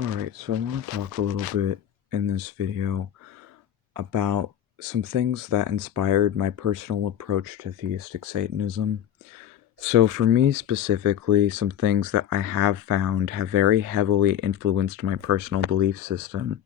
Alright, so I want to talk a little bit in this video about some things that inspired my personal approach to theistic Satanism. So for me specifically, some things that I have found have very heavily influenced my personal belief system.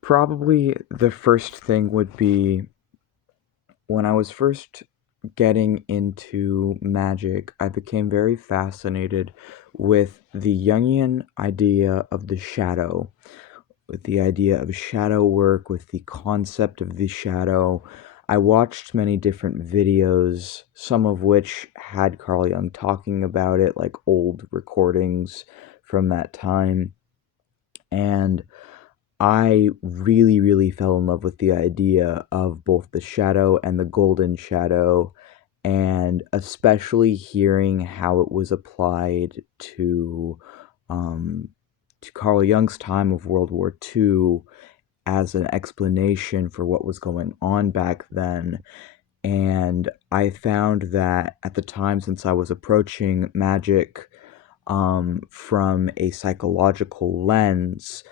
Probably the first thing would be when I was first getting into magic, I became very fascinated with the Jungian idea of the shadow, with the idea of shadow work, with the concept of the shadow. I watched many different videos, some of which had Carl Jung talking about it, like old recordings from that time. And I really, really fell in love with the idea of both the shadow and the golden shadow, and especially hearing how it was applied um, to Carl Jung's time of World War II as an explanation for what was going on back then. And I found that at the time, since I was approaching magic from a psychological lens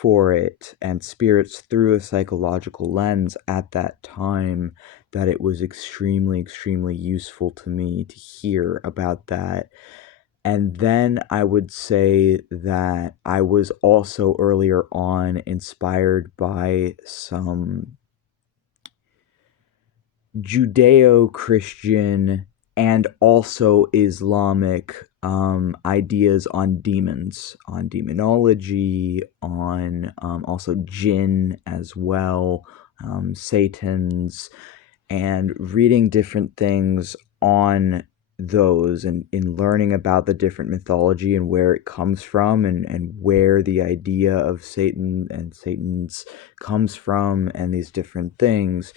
for it, and spirits through a psychological lens at that time, that it was extremely, extremely useful to me to hear about that. And then I would say that I was also earlier on inspired by some Judeo-Christian and also Islamic ideas on demons, on demonology, on also jinn as well, Satans, and reading different things on those, and in learning about the different mythology and where it comes from, and where the idea of Satan and Satan's comes from, and these different things,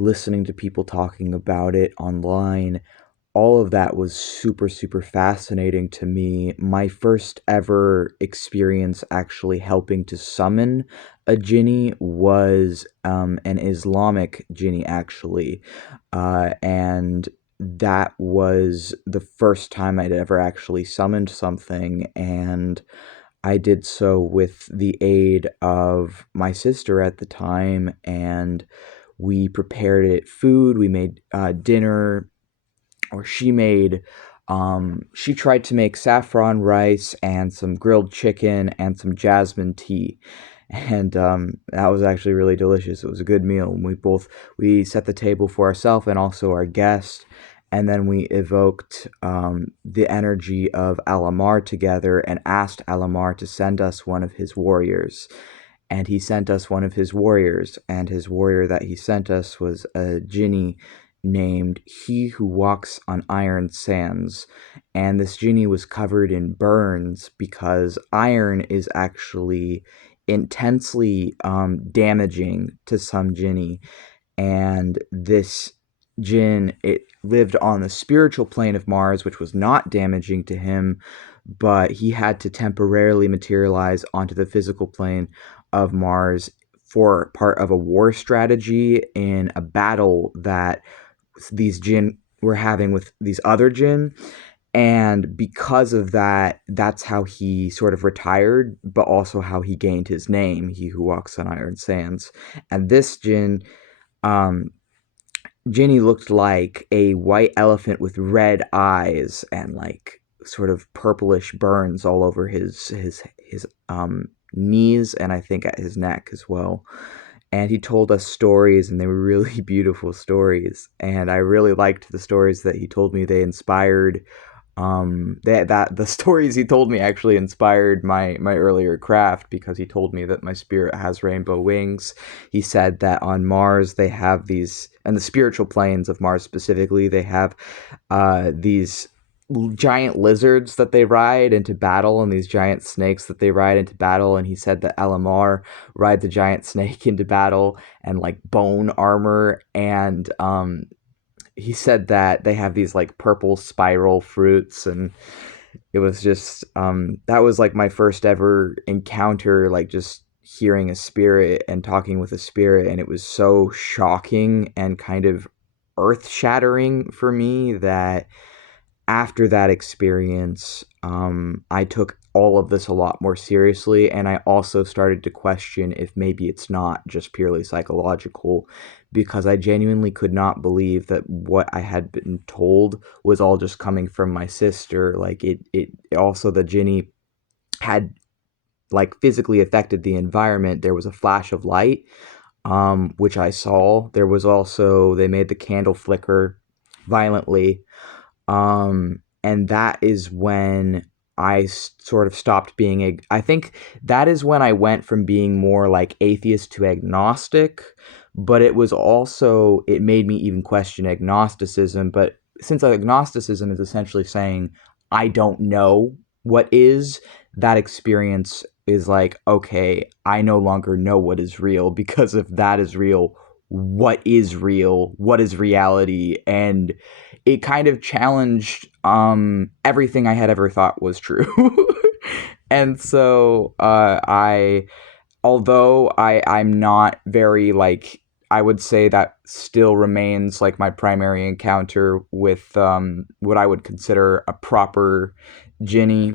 listening to people talking about it online. All of that was super, super fascinating to me. My first ever experience actually helping to summon a jinni was an Islamic jinni, actually. And that was the first time I'd ever actually summoned something, and I did so with the aid of my sister at the time, and we prepared it food. We made dinner, or she tried to make saffron rice and some grilled chicken and some jasmine tea. And that was actually really delicious. It was a good meal. And we set the table for ourselves and also our guest. And then we evoked the energy of Alamar together and asked Alamar to send us one of his warriors. And he sent us one of his warriors, and his warrior that he sent us was a jinni named He Who Walks on Iron Sands. And this jinni was covered in burns because iron is actually intensely damaging to some jinni. And this jinn, it lived on the spiritual plane of Mars, which was not damaging to him, but he had to temporarily materialize onto the physical plane of Mars for part of a war strategy in a battle that these jinn were having with these other jinn. And because of that, that's how he sort of retired, but also how he gained his name, He Who Walks on Iron Sands. And this jinn, um, Ginny looked like a white elephant with red eyes and like sort of purplish burns all over his knees, and I think at his neck as well. And he told us stories, and they were really beautiful stories. And I really liked the stories that he told me. They inspired that the stories he told me actually inspired my earlier craft, because he told me that my spirit has rainbow wings. He said that on Mars they have these, and the spiritual planes of Mars specifically, they have these giant lizards that they ride into battle, and these giant snakes that they ride into battle. And he said that Alamar rides a giant snake into battle, and like bone armor. And he said that they have these like purple spiral fruits. And it was just that was like my first ever encounter, like just hearing a spirit and talking with a spirit, and it was so shocking and kind of earth shattering for me that after that experience, I took all of this a lot more seriously, and I also started to question if maybe it's not just purely psychological, because I genuinely could not believe that what I had been told was all just coming from my sister. Like it also, the Ginny had like physically affected the environment. There was a flash of light, which I saw. There was also, they made the candle flicker violently, and that is when I sort of stopped being. I think that is when I went from being more like atheist to agnostic, but it was also, it made me even question agnosticism. But since agnosticism is essentially saying, I don't know what is, that experience is like, okay, I no longer know what is real, because if that is real, what is real? What is reality? And it kind of challenged everything I had ever thought was true. And so I although I'm not very like, I would say that still remains like my primary encounter with what I would consider a proper Ginny.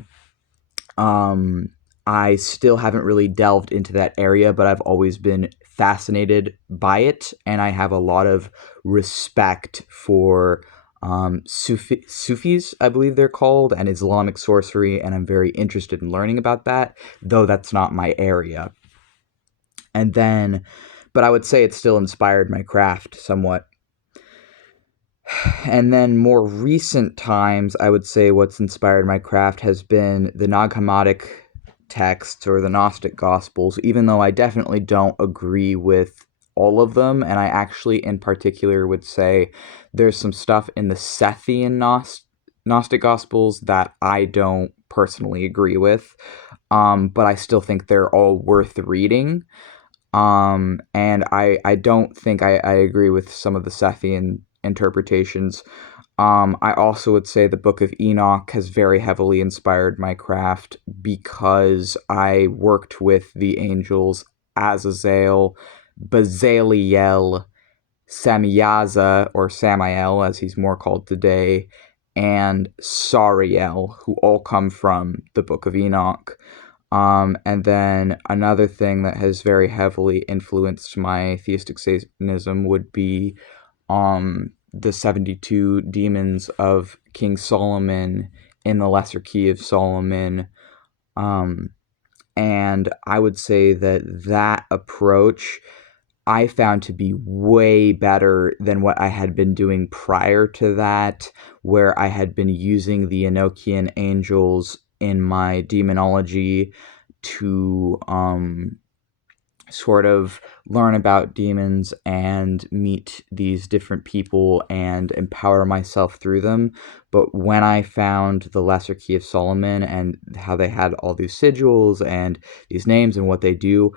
um, I still haven't really delved into that area, but I've always been fascinated by it, and I have a lot of respect for Sufis, I believe they're called, and Islamic sorcery, and I'm very interested in learning about that, though that's not my area. And then, but I would say it still inspired my craft somewhat. And then more recent times, I would say what's inspired my craft has been the Nag Hammadic texts or the Gnostic Gospels, even though I definitely don't agree with all of them. And I actually, in particular, would say there's some stuff in the Sethian Gnostic Gospels that I don't personally agree with, but I still think they're all worth reading. And I don't think I agree with some of the Sethian interpretations. I also would say the Book of Enoch has very heavily inspired my craft, because I worked with the angels Azazel, Bazaliel, Samiaza, or Samael as he's more called today, and Sariel, who all come from the Book of Enoch. And then another thing that has very heavily influenced my theistic Satanism would be the 72 demons of King Solomon in the Lesser Key of Solomon. Um, and I would say that that approach I found to be way better than what I had been doing prior to that, where I had been using the Enochian angels in my demonology to sort of learn about demons and meet these different people and empower myself through them. But when I found the Lesser Key of Solomon and how they had all these sigils and these names and what they do,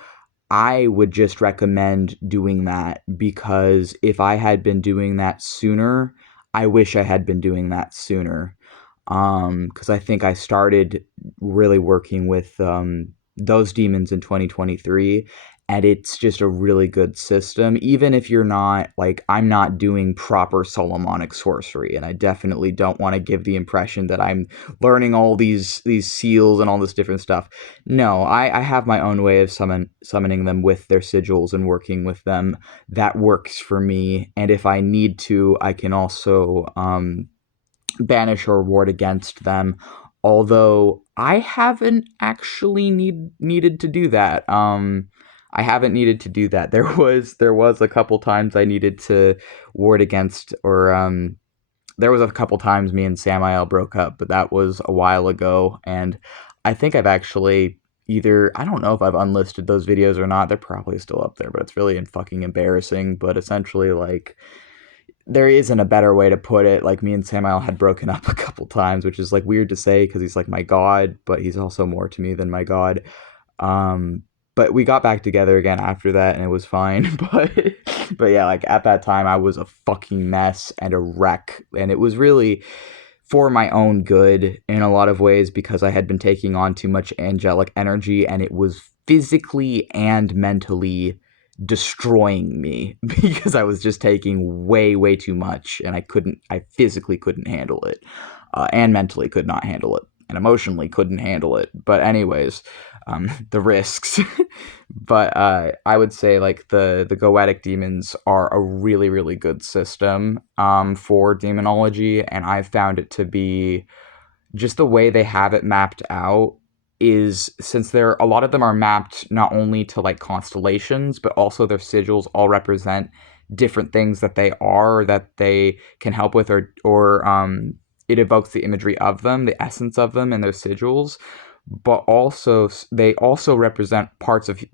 I would just recommend doing that, because if I had been doing that sooner, I wish I had been doing that sooner. Because I think I started really working with those demons in 2023, and it's just a really good system. Even if you're not like, I'm not doing proper Solomonic sorcery, and I definitely don't want to give the impression that I'm learning all these seals and all this different stuff. No, I have my own way of summoning them with their sigils and working with them that works for me. And if I need to, I can also banish or ward against them. Although I haven't actually needed to do that. I haven't needed to do that. There was a couple times I needed to ward against, or there was a couple times me and Samael broke up, but that was a while ago, and I think I've actually either, I don't know if I've unlisted those videos or not. They're probably still up there, but it's really fucking embarrassing. But essentially, like, there isn't a better way to put it. Like, me and Samael had broken up a couple times, which is like weird to say because he's like my god, but he's also more to me than my god. Um, but we got back together again after that, and it was fine. But yeah, like at that time, I was a fucking mess and a wreck, and it was really for my own good in a lot of ways, because I had been taking on too much angelic energy, and it was physically and mentally destroying me because I was just taking way too much, and I physically couldn't handle it, and mentally could not handle it. and emotionally couldn't handle it. But anyways, the risks. But I would say like the goetic demons are a really really good system for demonology, and I've found it to be just the way they have it mapped out is, since there a lot of them are mapped not only to like constellations, but also their sigils all represent different things that they are, or that they can help with, or it evokes the imagery of them, the essence of them and their sigils. But also they also represent parts of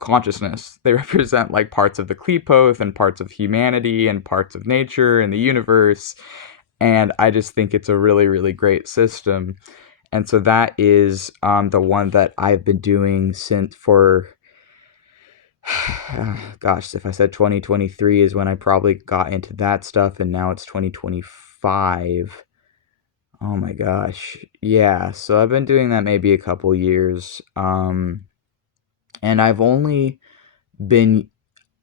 consciousness. They represent like parts of the Qlipoth and parts of humanity and parts of nature and the universe, and I just think it's a really really great system. And so that is the one that I've been doing since for gosh, if I said 2023 is when I probably got into that stuff, and now it's 2025. Oh my gosh. Yeah, so I've been doing that maybe a couple years. And I've only been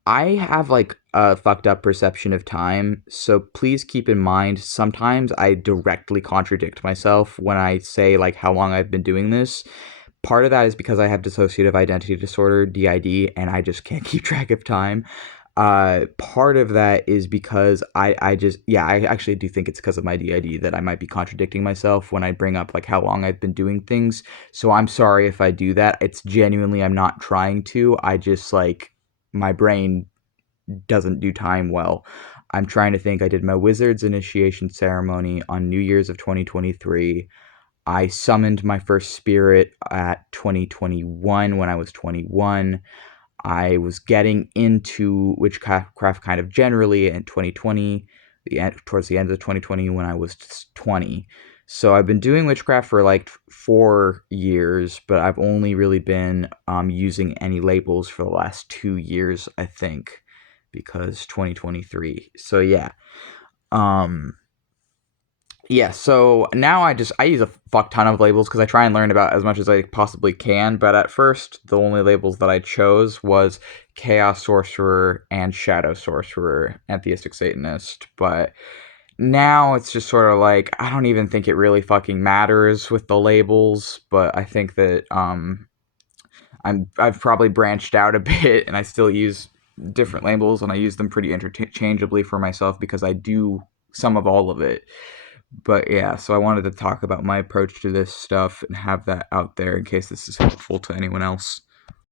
I have like a fucked up perception of time, so please keep in mind sometimes I directly contradict myself when I say like how long I've been doing this. Part of that is because I have dissociative identity disorder, DID, and I just can't keep track of time. Part of that is because I just, yeah, I actually do think it's because of my DID that I might be contradicting myself when I bring up like how long I've been doing things. So I'm sorry if I do that. It's genuinely, I'm not trying to. I just like, my brain doesn't do time well. I'm trying to think. I did my wizard's initiation ceremony on New Year's of 2023. I summoned my first spirit at 2021 when I was 21. I was getting into witchcraft kind of generally in 2020, towards the end of 2020 when I was 20. So I've been doing witchcraft for like 4 years, but I've only really been using any labels for the last 2 years, I think, because 2023. So yeah. Um, yeah, so now I use a fuck ton of labels because I try and learn about as much as I possibly can. But at first, the only labels that I chose was Chaos Sorcerer and Shadow Sorcerer and Theistic Satanist. But now it's just sort of like I don't even think it really fucking matters with the labels. But I think that I've probably branched out a bit, and I still use different labels, and I use them pretty interchangeably for myself because I do some of all of it. But yeah, so I wanted to talk about my approach to this stuff and have that out there in case this is helpful to anyone else.